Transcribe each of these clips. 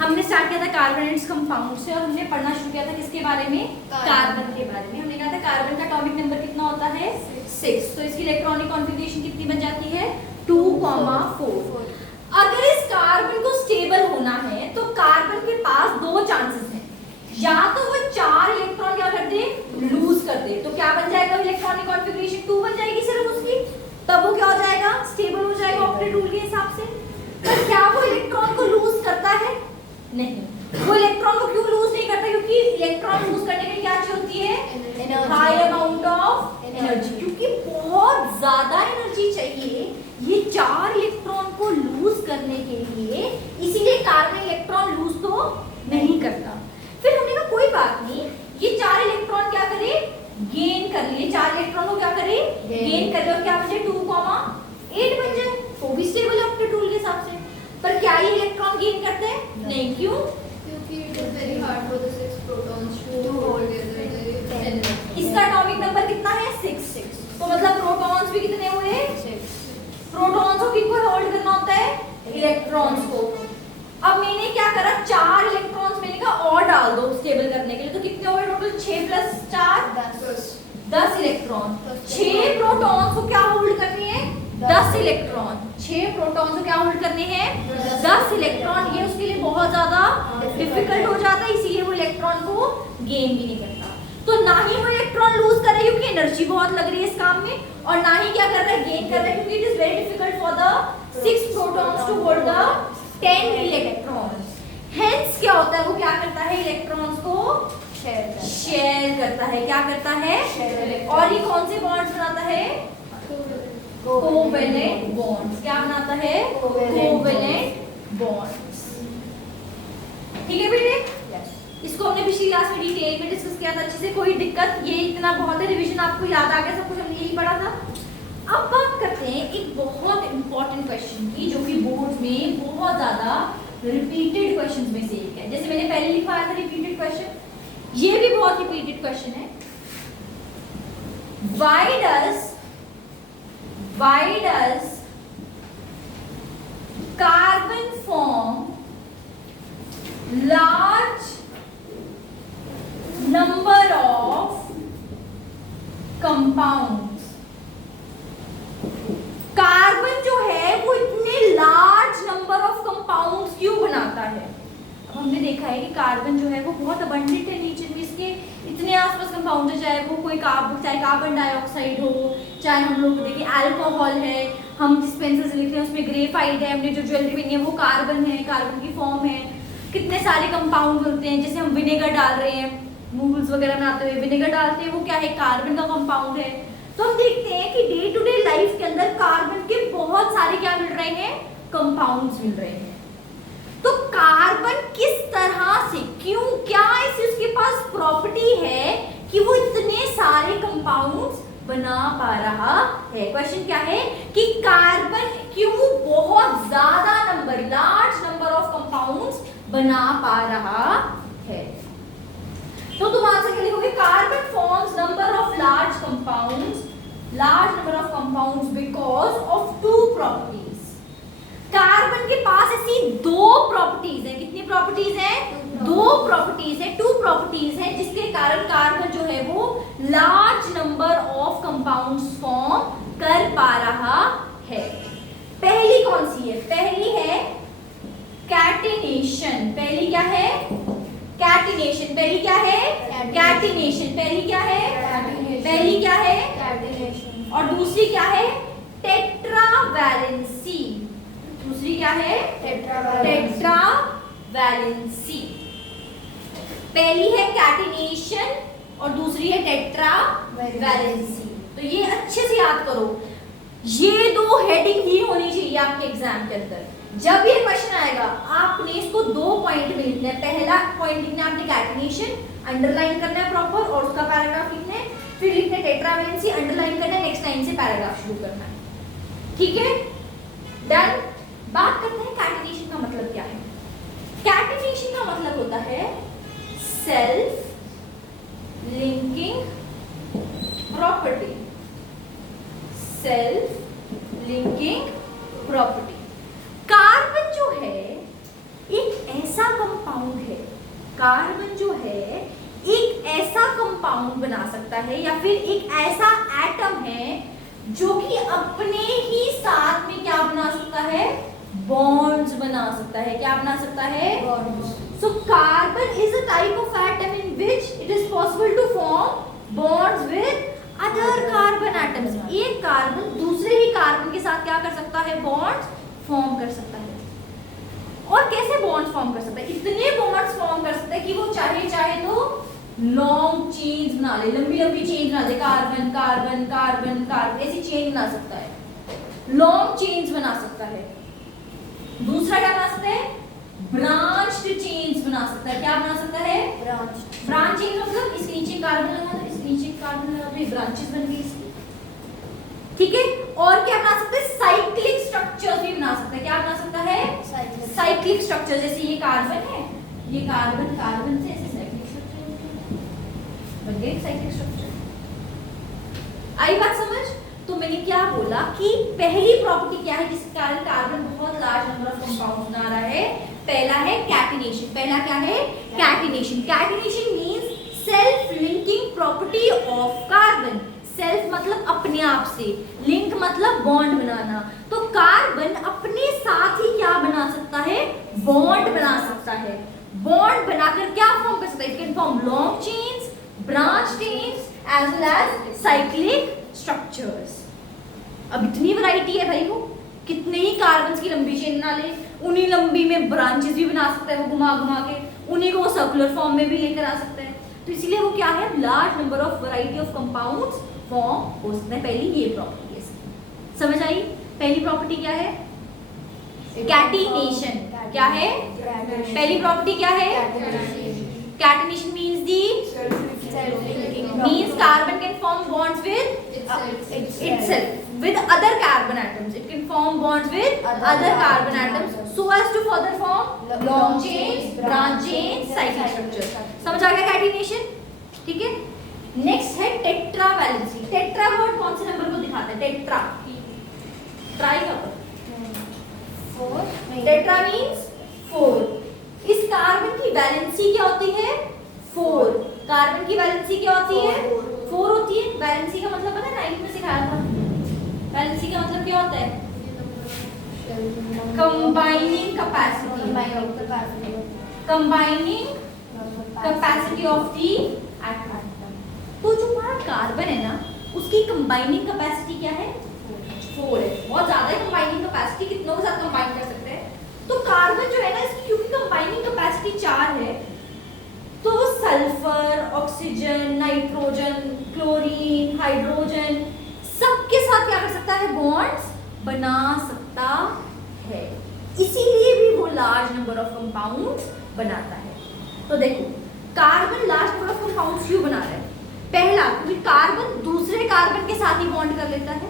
हमने स्टार्ट किया था कार्बन एंड इट्स कंपाउंड से और हमने पढ़ना शुरू किया था किसके बारे में? कार्बन के बारे में। हमने कहा था कार्बन का एटॉमिक नंबर कितना होता है? 6। तो इसकी इलेक्ट्रॉनिक कॉन्फ़िगरेशन कितनी बन जाती है? 2,4। अगर इस कार्बन को स्टेबल होना है तो कार्बन के पास दो चांसेस हैं, या तो वो 4 इलेक्ट्रॉन क्या कर दे? लूज कर दे। तो क्या बन जाएगा? इलेक्ट्रॉनिक कॉन्फ़िगरेशन 2 बन जाएगी सिर्फ उसकी, तब वो क्या हो जाएगा? स्टेबल हो जाएगा ऑक्टेट रूल के हिसाब से। पर क्या वो इलेक्ट्रॉन को लूज करता है? नहीं। वो इलेक्ट्रॉन को क्यों लूज नहीं करता? क्योंकि इलेक्ट्रॉन लूज करने के लिए क्या चाहिए होती है? High amount of energy. क्योंकि बहुत ज्यादा एनर्जी चाहिए ये 4 इलेक्ट्रॉन को लूज करने के लिए, इसीलिए कार्बन इलेक्ट्रॉन लूज तो नहीं करता। फिर हमने कहा कोई बात नहीं, ये 4 इलेक्ट्रॉन क्या करे? गेन कर लिए। 4 इलेक्ट्रॉन को क्या करे? गेन कर ले। और क्या बचे? 2,8 बन जाए, तो भी स्टेबल है ऑक्टेट रूल के हिसाब से। पर क्या ये इलेक्ट्रॉन गेन करते हैं? नहीं। क्यों? क्योंकि it is very hard for the 6 protons to hold there. इसका एटॉमिक नंबर कितना है? 6। तो मतलब प्रोटॉन्स भी कितने हुए? 6। प्रोटॉन्स को किनको होल्ड करना होता है? इलेक्ट्रॉन्स को। अब मैंने क्या करा? 4 इलेक्ट्रॉन्स मैंने कहा और डाल दो स्टेबल करने के लिए। तो कितने हुए टोटल? 6 + 4 10 इलेक्ट्रॉन। 6 प्रोटॉन्स को क्या होल्ड करनी है? 10 इलेक्ट्रॉन। 6 प्रोटॉन्स को क्या होल्ड करने हैं? 10 इलेक्ट्रॉन। ये उसके लिए बहुत ज्यादा डिफिकल्ट हो जाता है, इसीलिए वो इलेक्ट्रॉन को गेन भी नहीं करता। तो ना ही वो इलेक्ट्रॉन लूज कर रहा है क्योंकि एनर्जी बहुत लग रही है इस काम में, और ना ही क्या कर रहा है? गेन कर रहा है, क्योंकि it is very difficult for the 6 protons to hold the 10 electrons. Hence क्या होता है? वो क्या करता है? इलेक्ट्रॉन्स को शेयर करता है। क्या करता है? शेयर। और ये कौन से बॉन्ड्स बनाता है? Covalent bonds. क्या बनाता है? Covalent bonds. ठीक है बेटे? इसको हमने पिछली क्लास में डिटेल में डिस्कस किया था अच्छे से, कोई दिक्कत? ये इतना बहुत है, रिवीजन आपको याद आ गया, सब कुछ हमने यही पढ़ा था। अब बात करते हैं एक बहुत इंपॉर्टेंट क्वेश्चन की, जो कि बोर्ड में बहुत ज्यादा रिपीटेड क्वेश्चंस में से एक है। जैसे मैंने पहले लिखवाया था रिपीटेड क्वेश्चन, ये भी बहुत रिपीटेड क्वेश्चन है। Why does carbon form large number of compounds? Carbon जो है वो इतने लार्ज नंबर ऑफ कंपाउंड्स क्यों बनाता है? अब हमने देखा है कि कार्बन जो है वो बहुत अबंडेंट है नेचर में, इसके इतने आसपास कंपाउंड है, चाहे वो कोई चाहे कार्बन डाइऑक्साइड हो, चाहे हम लोग देखिए अल्कोहल है, हम जिस पेंसिल से लिखते हैं उसमें ग्रेफाइट है, हमने जो ज्वेलरी पहनी है वो कार्बन है, कार्बन की फॉर्म है। कितने सारे कंपाउंड होते हैं, जैसे हम विनेगर डाल रहे हैं, नूडल्स वगैरह बनाते हुए विनेगर डालते हैं, वो क्या है? कार्बन का कंपाउंड है। तो हम देखते हैं कि डे टू डे लाइफ के अंदर कार्बन के बहुत सारे क्या मिल रहे हैं? कंपाउंड्स मिल रहे हैं। तो कार्बन किस तरह से, क्यों, क्या ऐसी उसके पास प्रॉपर्टी है कि वो इतने सारे कंपाउंड्स बना पा रहा है? क्वेश्चन क्या है कि कार्बन क्यों बहुत ज्यादा number, large number of compounds बना पा रहा है? तो तुम आंसर क्या लिखोगे? Carbon forms number of large number of compounds because of 2 properties. Carbon के पास ऐसी 2 प्रॉपर्टीज है। कितनी प्रॉपर्टीज है? 2 प्रॉपर्टीज है, 2 प्रॉपर्टीज है, जिसके कारण कार्बन जो है वो large number of compounds form कर पा रहा है। पहली कौन सी है? पहली है कैटिनेशन। पहली क्या है? कैटिनेशन। पहली क्या है? कैटिनेशन। पहली क्या है? पहली क्या है? कैटिनेशन। और दूसरी क्या है? टेट्रावैलेंसी। दूसरी क्या है? टेट्रावैलेंसी। पहली है कैटिनेशन और दूसरी है टेट्रावैलेंसी। तो ये अच्छे से याद करो, ये 2 हेडिंग ही होनी चाहिए आपके एग्जाम के अंदर। जब ये क्वेश्चन आएगा आपने इसको 2 पॉइंट में लिखना है। पहला पॉइंट लिखना है आपने कैटिनेशन, अंडरलाइन करना है प्रॉपर और उसका पैराग्राफ लिखना है, फिर लिखना है टेट्रावैलेंसी, अंडरलाइन करना है, नेक्स्ट लाइन से पैराग्राफ शुरू करना है। ठीक है? डन। बात करते हैं कैटिनेशन का मतलब क्या है। कैटिनेशन का मतलब होता है self linking property. Self linking property. Carbon जो है एक ऐसा कंपाउंड है, कार्बन जो है एक ऐसा कंपाउंड बना सकता है या फिर एक ऐसा एटम है जो कि अपने ही साथ में क्या बना सकता है, बॉन्ड्स बना सकता है। क्या बना सकता है, Bonds. So carbon is a type of atom in which it is possible to form bonds with other carbon atoms. एक कार्बन दूसरे ही कार्बन के साथ क्या कर सकता है, बॉन्ड्स फॉर्म कर सकता है। और कैसे बॉन्ड्स फॉर्म कर सकता है, इतने बॉन्ड्स फॉर्म कर सकता है कि वो चाहे तो लॉन्ग चेन्स बना ले, लंबी लंबी चेन बना दे, कार्बन कार्बन कार्बन कार्बन ऐसी चेन बना सकता है, लॉन्ग चेन्स बना सकता है। दूसरा क्या बना सकता है, ब्रांच्ड चेन्स बना सकता है। क्या बना सकता है, ब्रांच चेन, मतलब इसके नीचे कार्बन लगा दो, इसके नीचे कार्बन लगा दो, ब्रांचेस बन गई इसकी, ठीक है। और क्या बना सकता है, साइक्लिक स्ट्रक्चर्स भी बना सकता है। क्या बना सकता है, साइक्लिक स्ट्रक्चर। जैसे ये कार्बन है, ये कार्बन कार्बन से ऐसे साइक्लिक स्ट्रक्चर बन गए, साइक्लिक स्ट्रक्चर। आई बात समझ? तो मैंने क्या बोला कि पहली प्रॉपर्टी क्या है जिसके कारण कार्बन बहुत लार्ज नंबर ऑफ कंपाउंड्स बना रहा है, पहला है कैटिनेशन। पहला क्या है, catenation. Catenation means self linking property of carbon. Self मतलब अपने आप से, लिंक मतलब बॉन्ड बनाना। तो कार्बन अपने साथ ही क्या बना सकता है, बॉन्ड बना सकता है। बॉन्ड बनाकर क्या फॉर्म कर सकता है, it can form long chains, branch chains as well as cyclic structures. अब इतनी वैरायटी है भाई, वो कितने ही कार्बन की लंबी चेन बना ले, उन्हीं लंबी में ब्रांचेस भी बना सकता है वो घुमा घुमा के, उन्हीं को सर्कुलर फॉर्म में भी लेकर आ सकता है। तो इसीलिए वो क्या है, large number of variety of compounds form हो सकता है। पहली ये प्रॉपर्टी है, समझ आई? पहली प्रॉपर्टी क्या है, कैटिनेशन। क्या है, पहली प्रॉपर्टी क्या है, catenation means the means carbon can form bonds with itself with other carbon atoms. It can form bonds with other carbon atoms so as to further form long chains, branch chains, cyclic structures. समझ आ गया catenation? ठीक है। Next है tetravalency. Tetra word कौन से number को दिखाता है, टेट्रा, ट्राई का टेट्रा मींस 4। इस कार्बन की वैलेंसी क्या होती है, 4। कार्बन की वैलेंसी क्या होती है, 4 होती है। वैलेंसी का मतलब पता है, 9th में सिखाया था। वैलेंसी का मतलब क्या होता है, combining capacity, combining capacity of the atom. तो जो हमारा कार्बन है ना, उसकी कंबाइनिंग कैपेसिटी क्या है, 4 है। बहुत ज्यादा है कंबाइनिंग कैपेसिटी, कितनों के साथ कंबाइन कर सकते हैं। तो कार्बन जो है ना, इसकी क्योंकि कंबाइनिंग कैपेसिटी 4 है, तो sulphur, oxygen, nitrogen, chlorine, hydrogen सबके साथ क्या कर सकता है, बॉन्ड्स बना सकता है। इसीलिए भी वो लार्ज नंबर ऑफ कंपाउंड्स बनाता है। तो देखो carbon large number of compounds क्यों बना रहा है, पहला क्योंकि कार्बन दूसरे कार्बन के साथ ही बॉन्ड कर लेता है,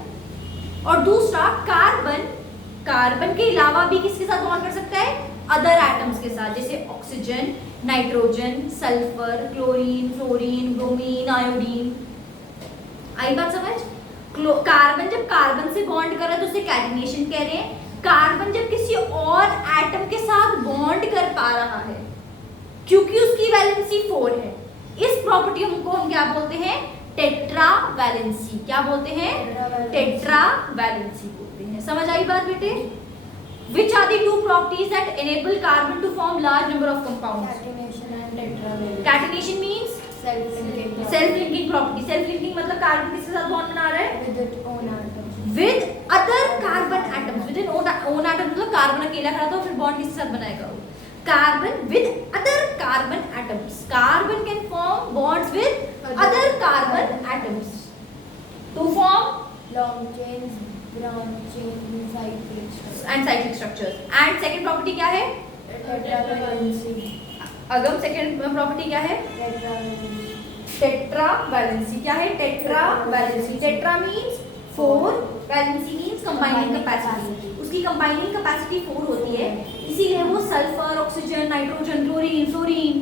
और दूसरा कार्बन के अलावा भी किसके साथ बॉन्ड कर सकता है, अदर एटम्स के साथ, जैसे oxygen, nitrogen, sulphur, chlorine, fluorine, bromine, iodine. आई बात समझ? कार्बन जब कार्बन से बॉन्ड कर रहा है तो उसे कैटिनेशन कह रहे हैं। कार्बन जब किसी और एटम के साथ बॉन्ड कर पा रहा है क्योंकि उसकी वैलेंसी 4 है, इस प्रॉपर्टी को हम क्या बोलते हैं, टेट्रा वैलेंसी। क्या बोलते हैं, टेट्रा वैलेंसी बोलते हैं। समझ आई बात बेटे? Which are the two properties that enable carbon to form large number of compounds? Catenation and tetravalent. Catenation means Self-linking. self-linking property. Self-linking मतलब कार्बन किसके साथ बॉन्ड बना रहा है, With its own atoms. with other carbon atoms. With an own atom मतलब carbon अकेला खड़ा था, फिर बॉन्ड किसके साथ बनाएगा वो, carbon with other carbon atoms. Carbon can form bonds with other carbon atoms to form Long chains, branch chains, cyclic structures. and cyclic structures. And second property क्या है, Tetravalency. अगम second property क्या है, Tetravalency. Tetra valency. क्या है, tetra valency. Tetra means 4, valency means combining capacity. उसकी combining capacity 4 होती है, इसीलिए वो sulphur, oxygen, nitrogen, chlorine, fluorine,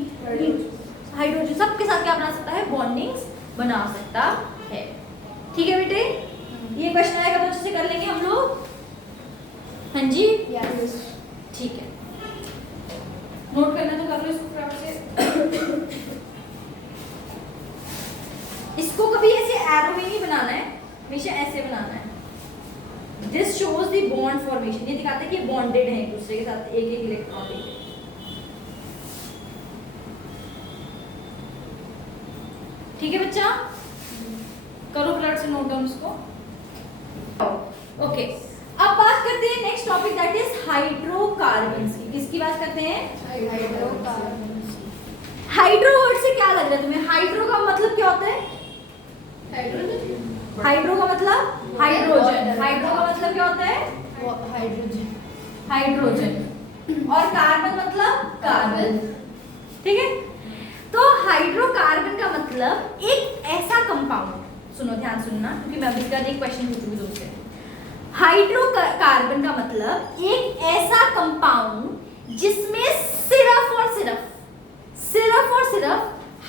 hydrogen सबके साथ क्या बना सकता है, बॉन्डिंग्स बना सकता है। ठीक है बेटे, ये क्वेश्चन आएगा तो अच्छे से कर लेंगे हम लोग। हाँ जी, Yes. ठीक है, नोट करना तो कर लो। इसको कभी ऐसे एरो में नहीं बनाना है, हमेशा ऐसे बनाना है। This shows the bond formation, ये दिखाता है कि बॉन्डेड है एक दूसरे के साथ, एक एक इलेक्ट्रॉन लेके। ठीक है बच्चा, करो फ्लड से नोट डाउन इसको। ओके, अब बात करते हैं next topic that is hydrocarbons की। किसकी बात करते हैं? हाइड्रोकार्बन्स। हाइड्रो वर्ड से क्या लग रहा है तुम्हें? हाइड्रो का मतलब क्या होता है? हाइड्रोजन। हाइड्रो का मतलब हाइड्रोजन। हाइड्रो का मतलब क्या होता है? हाइड्रोजन। हाइड्रोजन। और कार्बन मतलब कार्बन। ठीक है, तो हाइड्रोकार्बन का मतलब एक ऐसा कंपाउंड, सुनो ध्यान सुनना क्योंकि मैं अभी इसका एक क्वेश्चन पूछ रही हूँ तुमसे। हाइड्रोकार्बन का मतलब एक ऐसा कंपाउंड जिसमें सिर्फ और सिर्फ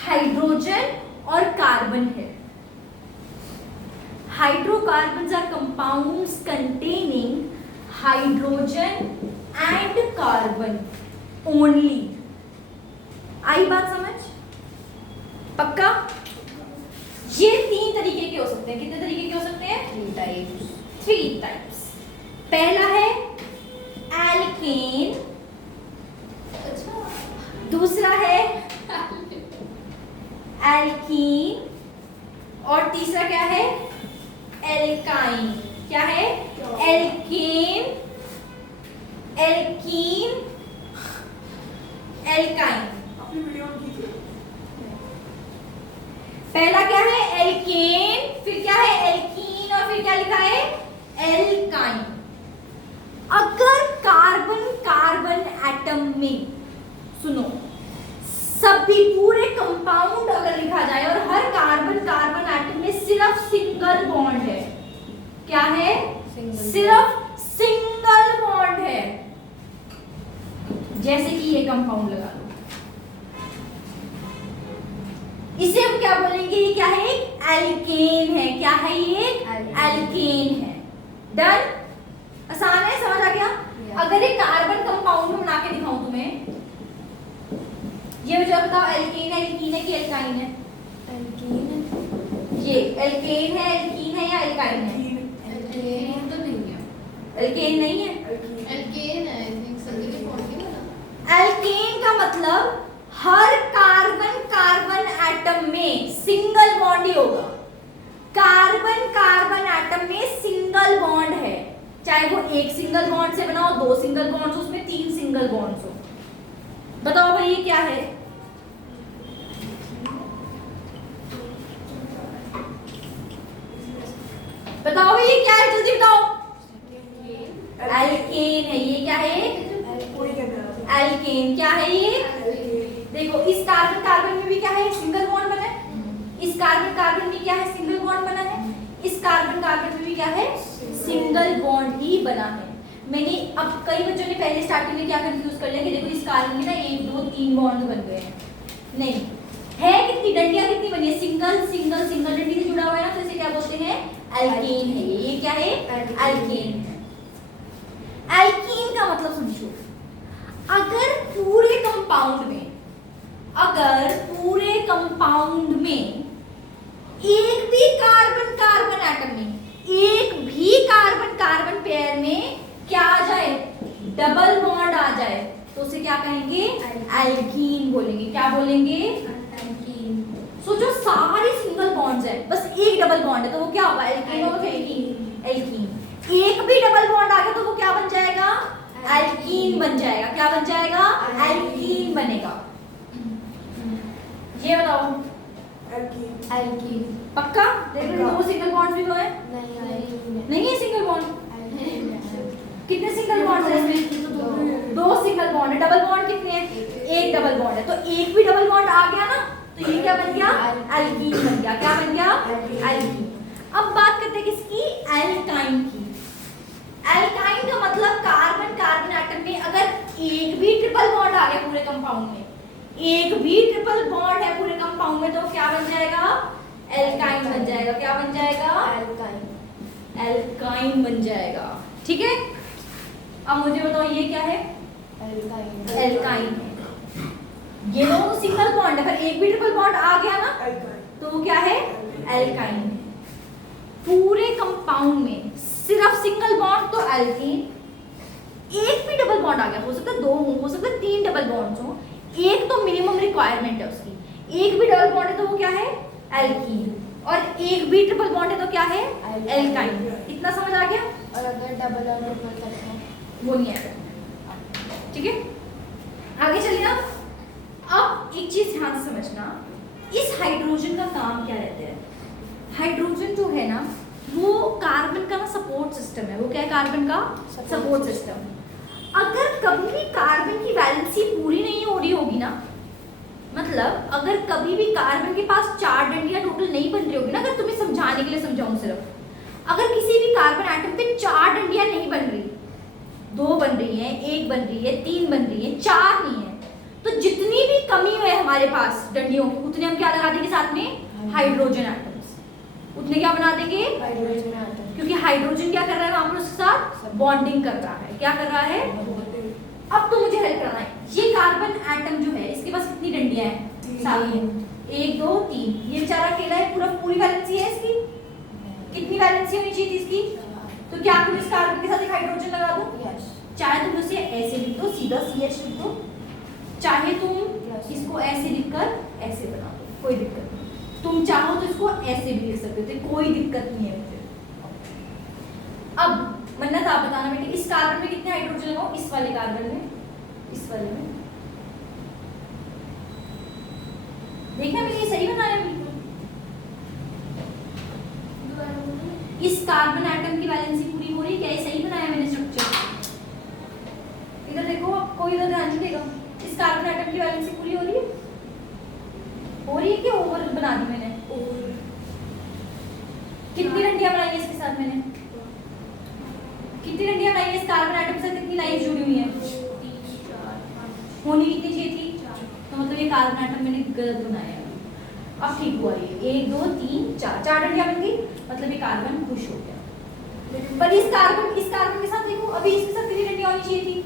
हाइड्रोजन और कार्बन है। Hydrocarbons are compounds containing hydrogen and carbon only. आई बात समझ? पक्का? ये 3 तरीके के हो सकते हैं। कितने तरीके के हो सकते हैं? 3 टाइप्स। पहला है एल्केन, अच्छा। दूसरा है एल्कीन, और तीसरा क्या है? एल्काइन। क्या है? Alkane, alkene, alkyne. पहला क्या है? एल्केन, फिर क्या है? एल्कीन, और फिर क्या लिखा है? एल्काइन। अगर कार्बन कार्बन एटम में, सुनो, सभी पूरे कंपाउंड अगर लिखा जाए और हर कार्बन कार्बन एटम में सिर्फ सिंगल बॉन्ड है, क्या है? सिर्फ सिंगल बॉन्ड है, जैसे कि ये कंपाउंड लगा लो, इसे हम क्या बोलेंगे? ये क्या है? एक एल्केन है। क्या है ये? एल्केन है। डन? आसान है, समझ आ गया? अगर एक कार्बन कंपाउंड बना के दिखाऊं तुम्हें, ये मुझे बताओ, एल्केन है, एल्कीन है कि एल्काइन है? एल्कीन। ये एल्केन है, एल्कीन है या एल्काइन है? एल्केन तो नहीं है। एल्केन नहीं है? एल्केन है, आई थिंक सभी के बॉन्ड नहीं बना। एल्केन का मतलब हर कार्बन कार्बन एटम में सिंगल बॉन्ड ही होगा। कार्बन कार्बन एटम में सिंगल बॉन्ड है, चाहे वो एक सिंगल बॉन्ड से बना हो, 2 सिंगल बॉन्ड्स हो, उसमें 3 सिंगल बॉन्ड्स हो। बताओ भाई ये क्या है? बताओ भाई ये क्या है? जल्दी बताओ। एल्केन है। ये क्या है? एल्केन। क्या है ये? देखो, इस कार्बन कार्बन में भी क्या है? सिंगल बॉन्ड बना है। इस कार्बन कार्बन में क्या है? सिंगल बॉन्ड बना है। इस कार्बन कार्बन में भी क्या है? सिंगल बॉन्ड ही बना है। मैंने अब कई बच्चों ने पहले स्टार्टिंग में क्या कंफ्यूज कर लिया कि देखो इस कार्बन में ना 1 2 3 बॉन्ड बन गए हैं। नहीं है, कितनी डंडियां कितनी बनी है? सिंगल सिंगल सिंगल डंडी से जुड़ा हुआ है ना, तो इसे क्या बोलते हैं? एल्केन है। ये क्या है? एल्केन है। एल्कीन का मतलब समझो, अगर पूरे कंपाउंड में एक भी कार्बन कार्बन एटम में, एक भी कार्बन कार्बन पेयर में क्या आ जाए? डबल बॉन्ड आ जाए, तो उसे क्या कहेंगे? एल्कीन बोलेंगे। क्या बोलेंगे? एल्कीन। सोचो, सारी सिंगल बॉन्ड्स है, बस एक डबल बॉन्ड है, तो वो क्या होगा? एल्कीन होगा। एल्कीन। एक भी डबल बॉन्ड आ गया तो वो क्या बन जाएगा? एल्कीन बन जाएगा। क्या बन जाएगा? एल्कीन बनेगा। ये बताओ। एल्कीन। पक्का? देखो 2 सिंगल बॉन्ड भी तो है। नहीं है सिंगल बॉन्ड? कितने सिंगल बॉन्ड है इसमें? 2 सिंगल बॉन्ड है। डबल बॉन्ड कितने हैं? 1 डबल बॉन्ड है, तो एक भी डबल बॉन्ड आ गया ना, तो ये क्या बन गया? एल्कीन बन गया। क्या बन गया? एल्कीन। अब बात करते हैं किसकी? एल्काइन की। एल्काइन का मतलब कार्बन कार्बन एटम में अगर एक भी ट्रिपल बॉन्ड आ गया पूरे कंपाउंड में, एक भी ट्रिपल बॉन्ड है पूरे कंपाउंड में, तो क्या बन जाएगा? एल्काइन बन जाएगा। क्या बन जाएगा? एल्काइन। एल्काइन बन जाएगा। ठीक है, अब मुझे बताओ ये क्या है? एल्काइन। एल्काइन है। ये दोनों सिंगल बॉन्ड है, पर एक भी ट्रिपल बॉन्ड आ गया ना, तो वो क्या है? एल्काइन। पूरे कंपाउंड में सिर्फ सिंगल बॉन्ड तो एल्कीन, एक भी डबल बॉन्ड आ गया, हो सकता है 2 हो सकता है 3 डबल बॉन्ड्स हो, एक तो मिनिमम रिक्वायरमेंट है उसकी, एक भी डबल बॉन्ड है तो वो क्या है एल्कीन, और एक भी ट्रिपल बॉन्ड है तो क्या है एल्काइन। इतना समझ आ गया? और अगर डबल और ट्रिपल करते हैं वो नहीं आएगा। ठीक है, आगे चलिए। अब एक चीज ध्यान से समझना, इस हाइड्रोजन का काम क्या रहता है? हाइड्रोजन जो है ना वो कार्बन का ना सपोर्ट सिस्टम है। वो क्या है? कार्बन का सपोर्ट सिस्टम। अगर कभी भी कार्बन की वैलेंसी पूरी नहीं हो रही होगी ना, मतलब अगर कभी भी कार्बन के पास 4 डंडियां टोटल नहीं बन रही होगी ना, अगर तुम्हें समझाने के लिए समझाऊं सिर्फ, अगर किसी भी कार्बन एटम पे 4 डंडियां नहीं बन रही, 2 बन रही हैं, 1 बन रही है, 3 बन रही है, 4 नहीं है, तो जितनी भी कमी है हमारे पास डंडियों की, उतने हम क्या लगा देंगे साथ में? Hydrogen atoms. उतने क्या बना देंगे? Hydrogen atom. क्योंकि हाइड्रोजन क्या कर रहा है वहां पर उसके साथ? बॉन्डिंग कर रहा है। क्या कर रहा है? अब तो मुझे हेल्प करना है। ये कार्बन एटम जो है इसके पास कितनी डंडियां हैं? 7। 1 2 3। ये बेचारा अकेला है, पूरी वैलेंसी है इसकी। कितनी वैलेंसी होनी चाहिए थी इसकी? तो क्या तुम इस कार्बन के साथ एक हाइड्रोजन लगा दो? यस। चाहे तुम उसे ऐसे लिख दो, सीधा CH लिख दो, चाहे तुम इसको ऐसे लिखकर ऐसे बना दो, कोई दिक्कत नहीं। तुम चाहो तो इसको ऐसे भी लिख सकते थे, कोई दिक्कत नहीं है मुझे। अब मन्नत आप बताना बेटे, इस कार्बन में कितने हाइड्रोजन लगाओ? इस वाले कार्बन में, इस वाले में। देखना मैंने ये सही बनाया बिल्कुल। इस कार्बन एटम की वैलेंसी पूरी हो रही है क्या? ये सही बनाया मैंने स्ट्रक्चर। इधर देखो, कोई इधर ध्यान नहीं देगा। इस कार्बन एटम की वैलेंसी पूरी हो रही है? हो रही है कि ओवर बना दी मैंने? कितनी डंडियां बनाई है इसके साथ मैंने? कितनी डंडियां बनाई है इस कार्बन एटम से? कितनी लाइफ जुड़ी हुई है? 3 4 5 होनी कितनी चाहिए थी? तो मतलब ये कार्बन एटम मैंने गलत बनाया है। अब ठीक हुआ ये। 1 2 3 4 4 डंडियां बन गई, मतलब ये कार्बन खुश हो गया। पर इस कार्बन के साथ देखो, अभी इसके साथ कितनी डंडियां होनी चाहिए थी?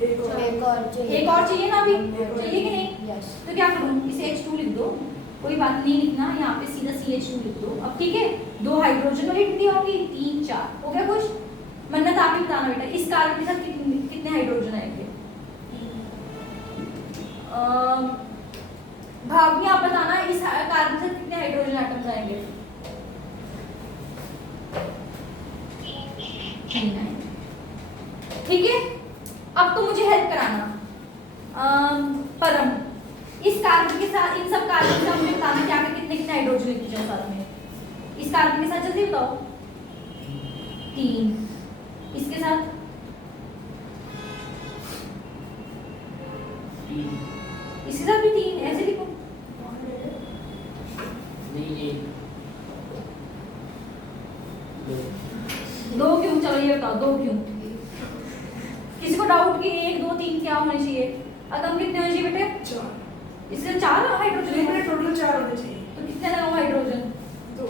एक और चाहिए। एक और चाहिए ना? अभी चाहिए कि नहीं? यस। तो क्या करूं? इसे H2 लिख दो, कोई बात नहीं लिखना, यहाँ पे सीधा CH2 लिख दो। अब ठीक है, 2 हाइड्रोजन वाली डंडी होगी, 3 4 हो गया कुछ? मन्नत आप ही बताना बेटा, इस कार्बन के साथ कितने हाइड्रोजन आएंगे? भाभी आप बताना, इस कार्बन के साथ कितने हाइड्रोजन एटम्स आएंगे? 3 आएंगे। ठीक है, अब तो मुझे हेल्प कराना। परम, इस कार्बन के साथ, इन सब कार्बन का मुझे बताना क्या कितने कितने हाइड्रोजन लेके जाओ साथ में। इस कार्बन के साथ जल्दी बताओ। 3। इसके साथ? इसके साथ भी 3। ऐसे लिखो। दो क्यों? चलो ये बताओ, 2 क्यों? किसी को डाउट कि 1 2 3 क्या होने चाहिए? अदम कितने होने चाहिए बेटे? 4। इसके 4 हाइड्रोजन है, टोटल 4 होने चाहिए। तो कितने लगाओ हाइड्रोजन? 2।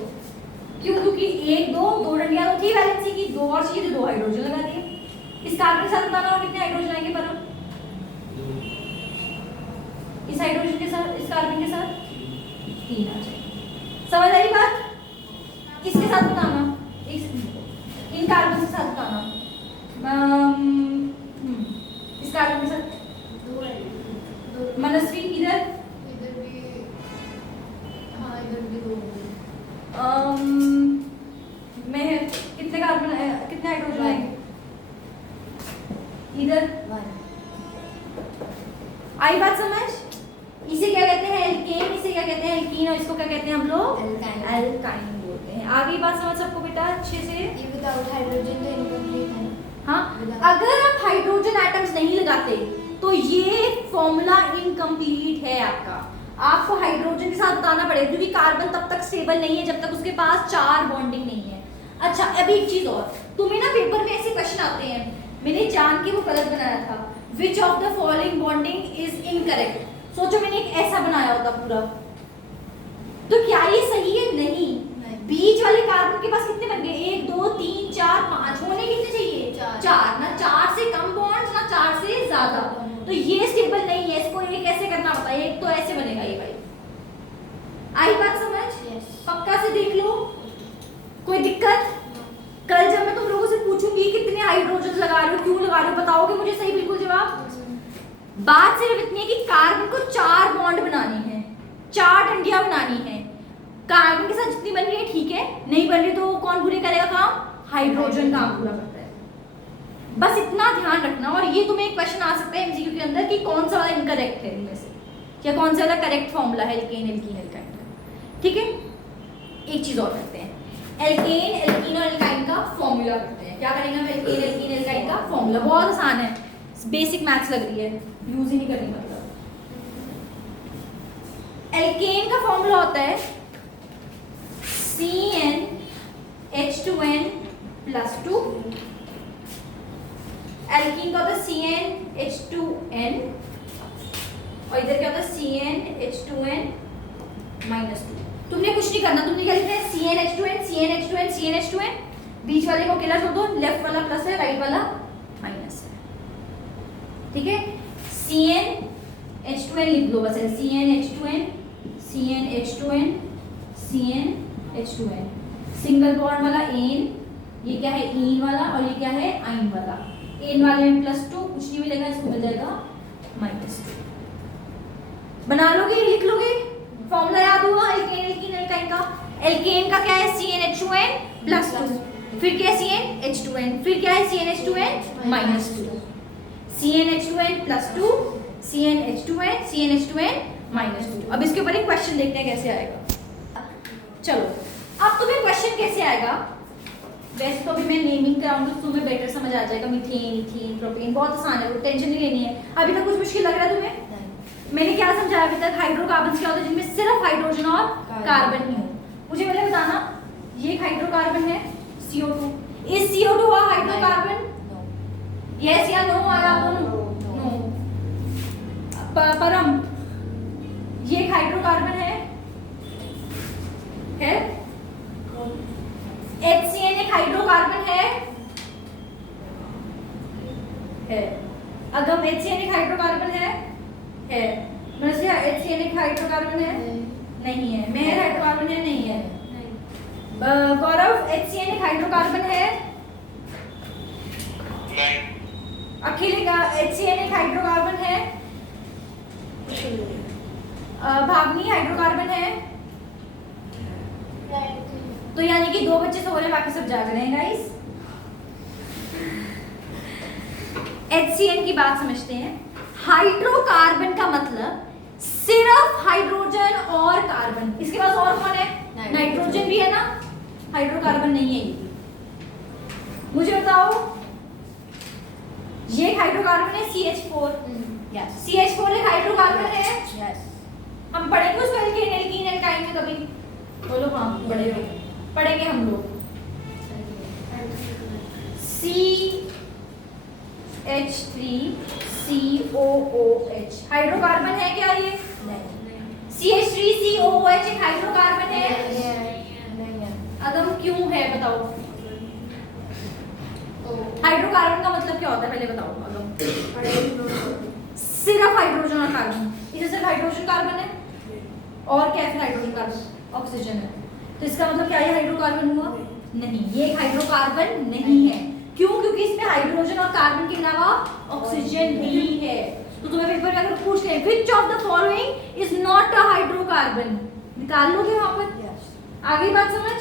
क्यों? क्योंकि 1 2 डंडियां तो थी वैलेंसी की, 2 और चाहिए तो 2 हाइड्रोजन लगा दिए। इस कार्बन के साथ बताना और कितने हाइड्रोजन आएंगे परम? इस हाइड्रोजन के साथ, इस कार्बन के साथ 3 आ जाएंगे। समझ आई बात? इसके साथ बताना, इन कार्बन के साथ बताना। इस कार्बन के साथ 2 मनस्वी इधर, इधर भी, हाँ इधर भी 2 होंगे। मैं कितने कार्बन, कितने हाइड्रोजन आएंगे इधर? 1। आई बात समझ? इसे क्या कहते हैं? एल्केन। इसे क्या कहते हैं? एल्कीन। और इसको क्या कहते हैं हम लोग? एल्काइन। एल्काइन बोलते हैं। आगे बात समझ सबको बेटा अच्छे से? ये विदाउट हाइड्रोजन तो इनकम्प्लीट है ना? हाँ, अगर आप हाइड्रोजन एटम्स नहीं लगाते तो ये फॉर्मूला इनकम्प्लीट है आपका। आपको हाइड्रोजन के साथ बताना पड़ेगा, क्योंकि कार्बन तब तक स्टेबल नहीं है जब तक उसके पास 4 बॉन्डिंग नहीं है। अच्छा, अभी एक चीज और, तुम्हें ना पेपर में ऐसे क्वेश्चन आते हैं, मैंने जान के वो गलत बनाया था। Which of the following bonding is incorrect? सोचो मैंने एक ऐसा बनाया होता पूरा, तो क्या ये सही है? नहीं। बीच वाले कार्बन के पास कितने बन गए? 1 2 3 4 5। होने कितने चाहिए? 4। ना 4 से कम बॉन्ड्स, ना 4 से ज्यादा। तो ये स्टेबल नहीं है, इसको ये कैसे करना होता है? एक तो ऐसे बनेगा ये भाई। आई बात समझ? Yes. पक्का बात सिर्फ इतनी है कि कार्बन को 4 बॉन्ड बनाने हैं, 4 डंडियां बनानी है। कार्बन के साथ जितनी बन रही है ठीक है, नहीं बन रही तो कौन पूरे करेगा काम? हाइड्रोजन काम पूरा करता है। बस इतना ध्यान रखना। और ये तुम्हें एक क्वेश्चन आ सकता है एमसीक्यू के अंदर कि कौन सा वाला इनकरेक्ट है इनमें से, या कौन सा वाला करेक्ट फॉर्मूला है एल्केन एल्कीन एल्काइन का। ठीक है, एक चीज और करते हैं, एल्केन एल्कीन और एल्काइन का फॉर्मूला करते हैं। क्या करेंगे हम? एल्केन एल्कीन एल्काइन का फॉर्मूला। बहुत आसान है, बेसिक मैथ्स लग रही है, यूज ही नहीं करनी। मतलब एल्केन का फॉर्मूला होता है CnH2n+2। एल्कीन का होता है CnH2n, और इधर क्या होता है CnH2n-2। तुमने कुछ नहीं करना, तुमने क्या लिखना है? CnH2n CnH2n CnH2n, बीच वाले को अकेला छोड़ दो, लेफ्ट वाला प्लस है, राइट वाला माइनस है। ठीक है, CnH2n लिख दो बस, CnH2n CnH2n CnH2n, single bond वाला एन, ये क्या है? ईन वाला, और ये क्या है? आइन वाला। एन वाले में +2, कुछ नहीं मिलेगा, इसको मिल जाएगा -2। बना लोगे, लिख लोगे, फॉर्मूला याद हुआ एल्केन एल्कीन एल्काइन का। एल्केन का क्या है? CnH2n+2, फिर क्या है? CnH2n, फिर क्या है? CnH2n-2, CnH2n+2 CnH2n CnH2n-2। अब इसके ऊपर एक क्वेश्चन देखते हैं कैसे आएगा। चलो, अब तुम्हें क्वेश्चन कैसे आएगा? वैसे तो अभी मैं नेमिंग कराऊंगी तो तुम्हें बेटर समझ आ जाएगा। मीथेन, इथीन, प्रोपेन, बहुत आसान है, टेंशन नहीं लेनी है। अभी तक कुछ मुश्किल लग रहा है तुम्हें? मैंने क्या समझाया अभी तक? हाइड्रोकार्बन क्या होता है? जिनमें सिर्फ हाइड्रोजन और कार्बन ही हो। मुझे पहले बताना, ये हाइड्रोकार्बन है CO2, इस CO2 हुआ हाइड्रोकार्बन? यस या नो आया? नो। परम, ये हाइड्रोकार्बन है HCN एक हाइड्रोकार्बन है। अगम HCN एक हाइड्रोकार्बन है। नसिया HCN एक हाइड्रोकार्बन है? नहीं है। मेहर हाइड्रोकार्बन है? नहीं है। गौरव HCN एक हाइड्रोकार्बन है? नहीं। अखिल HCN एक हाइड्रोकार्बन है? भावनी हाइड्रोकार्बन है? तो यानी कि 2 बच्चे सो रहे, बाकी सब जाग रहे हैं गाइस। HCN की बात समझते हैं। हाइड्रोकार्बन का मतलब सिर्फ हाइड्रोजन और कार्बन। इसके पास और कौन है? नाइट्रोजन भी है ना, हाइड्रोकार्बन नहीं है ये। मुझे बताओ, ये हाइड्रोकार्बन है CH4। यस, CH4 एक हाइड्रोकार्बन है। यस, हम पढ़ेंगे उसको एल्केन एल्कीन एल्काइन में कभी? बोलो हाँ, पढ़ेंगे हम लोग। CH3COOH हाइड्रोकार्बन है क्या ये? नहीं। CH3COOH एक हाइड्रोकार्बन है? नहीं। अगम क्यों है बताओ? हाइड्रोकार्बन का मतलब क्या होता है पहले बताओ अगम? सिर्फ हाइड्रोजन और कार्बन। इसे सिर्फ हाइड्रोजन कार्बन है, और क्या है? हाइड्रोजन कार्बन ऑक्सीजन है। तो इसका मतलब क्या ये हाइड्रोकार्बन हुआ? नहीं, ये एक हाइड्रोकार्बन नहीं है। क्यों? क्योंकि इसमें हाइड्रोजन और कार्बन के अलावा ऑक्सीजन भी है। तो तुम्हें पेपर में अगर पूछ ले which of the following is not a hydrocarbon, निकाल लोगे वहां पर। आगे बात समझ,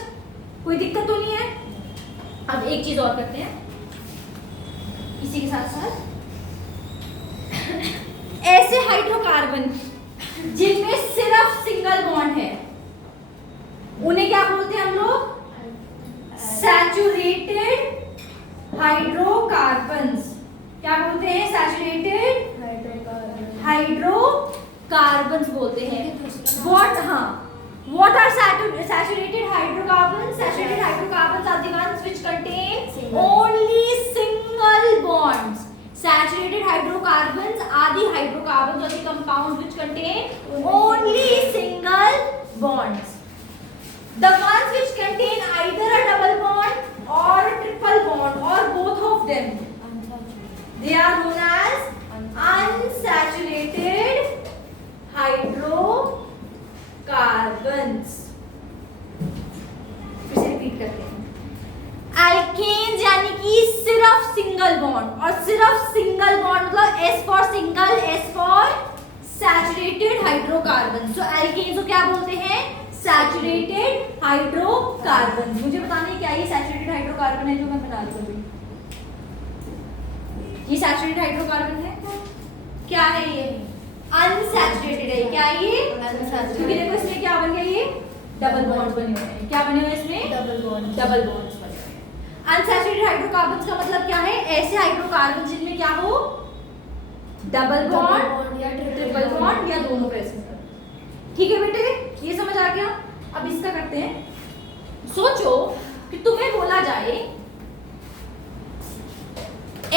कोई दिक्कत तो नहीं है? अब एक चीज और करते हैं इसी के साथ साथ। ऐसे हाइड्रोकार्बन जिनमें सिर्फ सिंगल बॉन्ड है, उन्हें क्या बोलते हैं हम लोग? Saturated hydrocarbons. क्या बोलते हैं? सैचुरेटेड हाइड्रोकार्बन्स बोलते हैं। What are saturated hydrocarbons? Saturated hydrocarbons are the ones which contain only single bonds. Saturated hydrocarbons are the hydrocarbons or the compounds which contain only single bonds. The ones which contain either a double bond or a triple bond or both of them, they are known as unsaturated hydrocarbons. फिर से repeat करते हैं। Alkanes यानी कि सिर्फ single bond, और सिर्फ single bond मतलब S for single, S for saturated hydrocarbon. So alkane को क्या बोलते हैं? Saturated hydrocarbon. मुझे बताना है क्या ये सैचुरेटेड हाइड्रोकार्बन है जो मैं बना रही हूँ? ये सैचुरेटेड हाइड्रोकार्बन है? क्या है ये? अनसैचुरेटेड है। क्या है ये? क्योंकि देखो इसमें क्या बन गया, ये डबल बॉन्ड्स बने हुए हैं। क्या बने हुए हैं इसमें? डबल बॉन्ड्स बने हुए हैं। अनसैचुरेटेड हाइड्रोकार्बन्स का मतलब क्या है? ऐसे हाइड्रोकार्बन जिनमें क्या हो, डबल बॉन्ड या ट्रिपल बॉन्ड या दोनों प्रेजेंट। ठीक है बेटे, ये समझ आ गया। अब इसका करते हैं। सोचो कि तुम्हें बोला जाए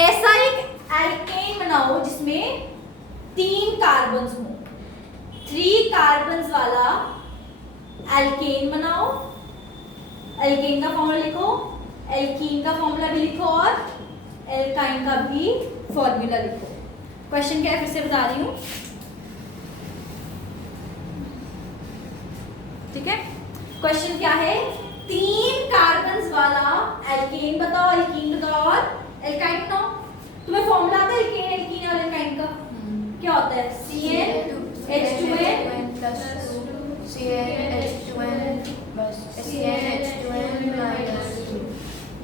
ऐसा एक एल्केन बनाओ जिसमें 3 कार्बन्स हो, 3 कार्बन्स वाला एल्केन बनाओ। एल्केन का फॉर्मूला लिखो, एल्कीन का फॉर्मूला भी लिखो और एल्काइन का भी फॉर्मूला लिखो। क्वेश्चन क्या है फिर से बता रही हूं, ठीक है? क्वेश्चन क्या है? 3 कार्बन्स वाला एल्केन बताओ, एल्कीन बताओ और एल्काइन बताओ। तुम्हें फॉर्मूला आता है एल्केन, एल्कीन और एल्काइन का? क्या होता है? CnH2n plus CnH2n plus CnH2n minus 2।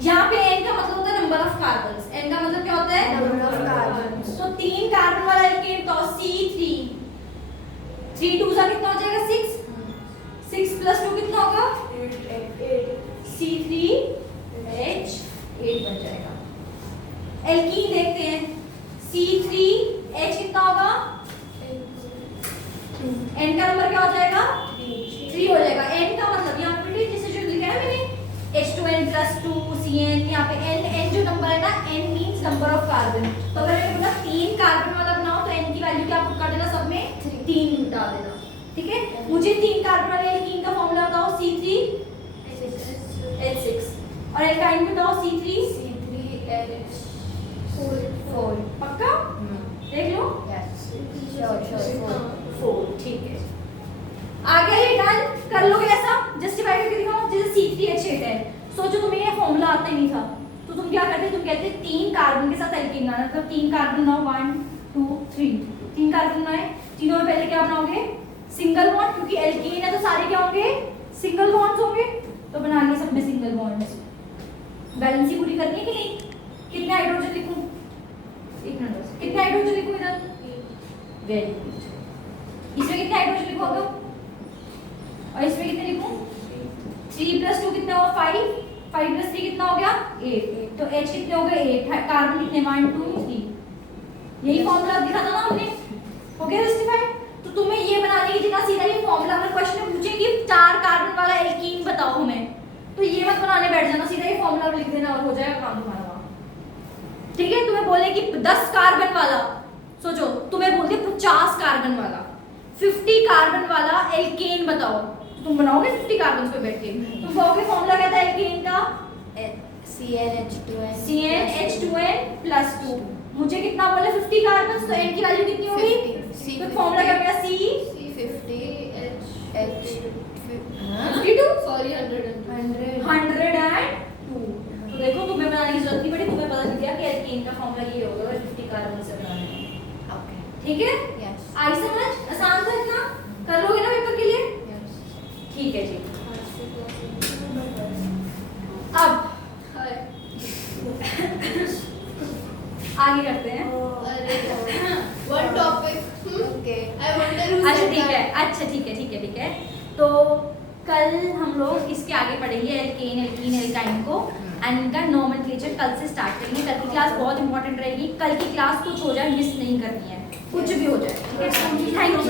यहाँ पे n का मतलब होता है नंबर ऑफ कार्बन्स। n का मतलब क्या होता है? Number of carbons. तो 3 कार्बन वाला एल्केन तो C3, 3 2 जा कितना हो जाएगा? 6, 6 plus 2 कितना होगा? 8, C3H8 बन जाएगा। एल्कीन देखते हैं, C3H कितना होगा? n का नंबर क्या हो जाएगा? 3 हो जाएगा। n का मतलब यहाँ पे जैसे जो लिखा है मैंने H2n plus 2 Cn, यहाँ पे n जो नंबर है ना, n means number of carbon. तो अगर मैंने बोला 3 कार्बन वाला बनाओ तो n की वैल्यू क्या पुट कर देना, सब में 3 डाल देना। ठीक है, मुझे 3 कार्बन वाले एल्कीन का फॉर्मूला बताओ, C3H6 और एल्काइन बताओ C3H4। पक्का? देख लो। Sure। 4। ठीक है, आ गया ये, डन कर लोगे ऐसा? जस्टिफाई करके दिखाओ। जैसे C3H8 है, सोचो तुम्हें ये फॉर्मूला आता ही नहीं था तो तुम क्या करते? तुम कहते 3 कार्बन के साथ एल्कीन बनाना। तो 3 कार्बन बनाओ, 1 2 3, 3 कार्बन बनाए। तीनों में पहले क्या बनाओगे? सिंगल बॉन्ड, क्योंकि एल्कीन है तो सारे क्या होंगे? सिंगल बॉन्ड्स होंगे। तो बना लिए सब में सिंगल बॉन्ड्स। बैलेंस ही पूरी करनी है कि नहीं? कितने हाइड्रोजन लिखूं? एक मिनट बस, कितने हाइड्रोजन लिखूं इधर? Very good. इसमें कितने हाइड्रोजन लिखोगे? और इसमें कितने लिखूं? 3 plus 2 कितना हुआ? 5, 5 plus 3 कितना हो गया? 8। तो H कितने हो गए? 8। कार्बन कितने? 1 2 3। यही फॉर्मूला दिखा था ना हमने, हो गया जस्टिफाई। तो तुम्हें ये बनाने की जगह सीधा ये फॉर्मूला, अगर क्वेश्चन में पूछे कि 4 कार्बन वाला एल्कीन बताओ हमें, तो ये मत बनाने बैठ जाना, सीधा ये फॉर्मूला लिख देना और हो जाएगा काम तुम्हारा। ठीक है, तुम्हें बोले कि 10 कार्बन वाला, सोचो तुम्हें बोलते 50 कार्बन वाला, 50 कार्बन वाला एल्केन बताओ, तो तुम बनाओगे 50 कार्बन पे बैठ के। तुम कहोगे फॉर्मूला क्या था एल्केन का? CnH2n plus 2। मुझे कितना बोले? 50 कार्बन, तो n की वैल्यू कितनी होगी? तो फॉर्मूला क्या बनेगा? C52 sorry 102। तो देखो तुम्हें बनाने की जरूरत नहीं पड़ी, तुम्हें पता चल गया कि एल्केन का फॉर्मूला ये होगा अगर 50 कार्बन से बनाना है। ओके, ठीक है? यस, आई समझ? आसान था इतना? कर लोगे ना पेपर के लिए? यस। ठीक है जी। अब आगे करते हैं। One topic. Okay, I wonder who अच्छा ठीक है, अच्छा ठीक है। तो कल हम लोग इसके आगे पढ़ेंगे एल्केन, एल्कीन, एल्काइन को, एंड इनका नोमेनक्लेचर कल से स्टार्ट करेंगे। कल की क्लास बहुत इंपॉर्टेंट रहेगी। कल की क्लास कुछ हो जाए मिस नहीं करनी है, कुछ भी हो जाए। ठीक है, थैंक यू।